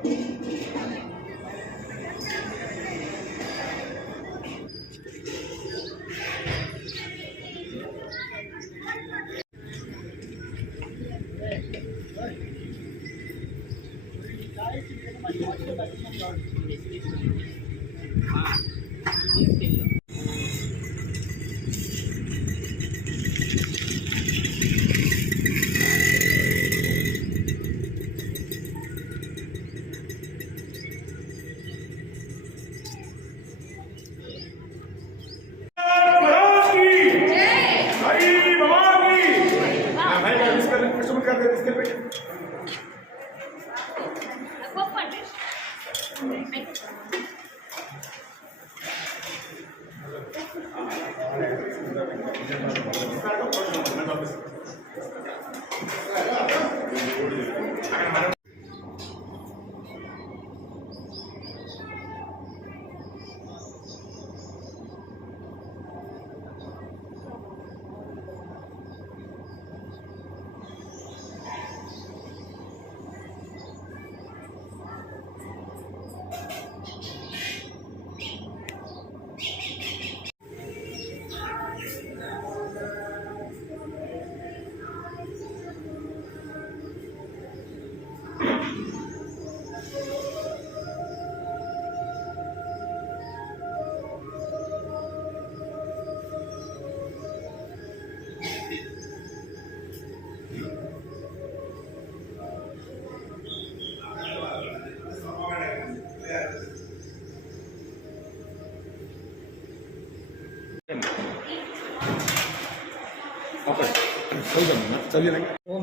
ఓం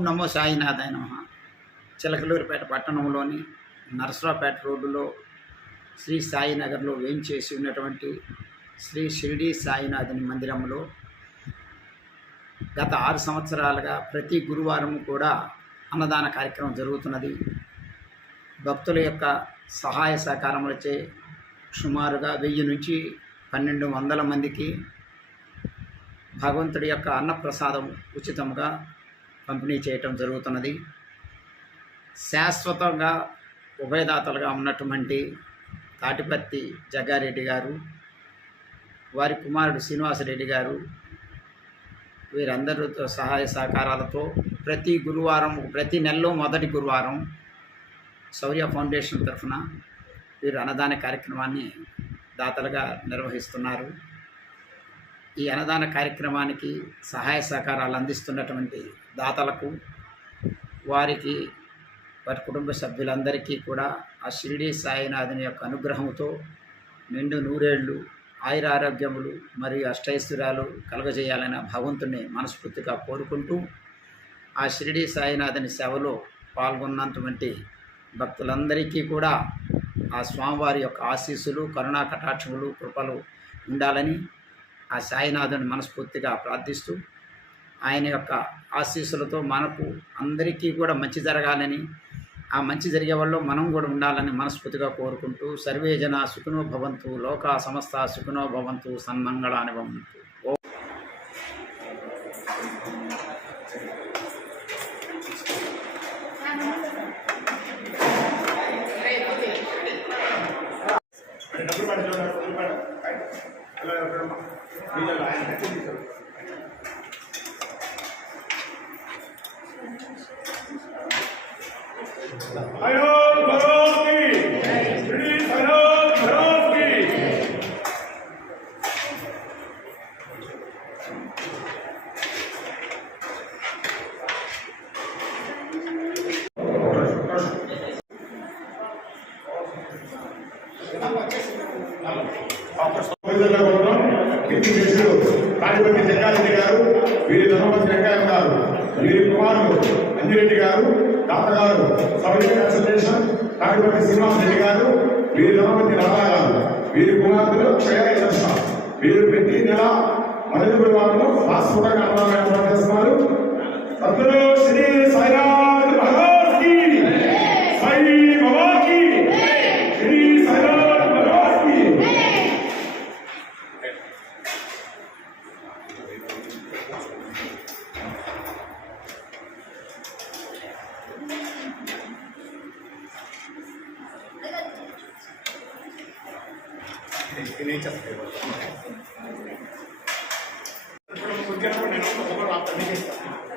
నమో సాయినాథాయ నమః. చిలకలూరిపేట పట్టణంలోని నరసరావుపేట రోడ్డులో శ్రీ సాయినగర్లో వేయించేసి ఉన్నటువంటి శ్రీ షిరిడి సాయినాథుని మందిరంలో గత 6 సంవత్సరాలుగా ప్రతి గురువారం కూడా అన్నదాన కార్యక్రమం జరుగుతున్నది. భక్తుల యొక్క సహాయ సహకారములచే సుమారుగా 1000 నుంచి 1200 మందికి భగవంతుడి యొక్క అన్నప్రసాదం ఉచితంగా పంపిణీ చేయటం జరుగుతున్నది. శాశ్వతంగా ఉభయదాతలుగా ఉన్నటువంటి తాటిపర్తి జగ్గారెడ్డి గారు, వారి కుమారుడు శ్రీనివాసరెడ్డి గారు, వీరందరితో సహాయ సహకారాలతో ప్రతి గురువారం, ప్రతి నెలలో మొదటి గురువారం శౌర్య ఫౌండేషన్ తరఫున వీరు అన్నదాన కార్యక్రమాన్ని దాతలుగా నిర్వహిస్తున్నారు. ఈ అన్నదాన కార్యక్రమానికి సహాయ సహకారాలు అందిస్తున్నటువంటి దాతలకు, వారికి, వారి కుటుంబ సభ్యులందరికీ కూడా ఆ షిరిడి సాయినాథుని యొక్క అనుగ్రహంతో నిండు నూరేళ్లు ఆయురారోగ్యములు మరియు అష్టైశ్వర్యాలు కలుగజేయాలని భగవంతుని మనస్ఫూర్తిగా కోరుకుంటూ, ఆ షిరిడి సాయినాథుని సేవలో పాల్గొన్నటువంటి భక్తులందరికీ కూడా ఆ స్వామివారి యొక్క ఆశీస్సులు, కరుణా కటాక్షములు, కృపలు ఉండాలని ఆ సాయినాథుని మనస్ఫూర్తిగా ప్రార్థిస్తూ, ఆయన యొక్క ఆశీస్సులతో మనకు అందరికీ కూడా మంచి జరగాలని, ఆ మంచి జరిగే వాళ్ళు మనం కూడా ఉండాలని మనస్ఫూర్తిగా కోరుకుంటూ, సర్వే జన సుఖినో భవంతు, లోకా సమస్త సుఖినో భవంతు, సన్మంగళాని భవంతు. తాడిపల్లి జగ్గారెడ్డి గారు, వీరి ధర్మపతి వెంకయ్య గారు, వీరి కుమారుడు అంజిరెడ్డి గారు, తాతగారు సౌర్య కన్సల్టేషన్ తాడిపల్లి శ్రీనివాసరెడ్డి గారు, వీరి ధర్మపతి రాధా గారు, వీరి కుమారుడు క్షయ దర్శ, వీరు ప్రతి నెల మొదటి గురువారంలో శాశ్వతంగా అన్నదానం ఏర్పాటు చేస్తున్నారు. సద్గురు శ్రీ సాయినాథ్ మహారాజ్ కి, సాయి బాబా కి, శ్రీ సాయినాథ్ మహారాజ్ కి. నేను ఏం చేస్తాను కొద్దిగా నేను ఒక రాత్రి ఇస్తాను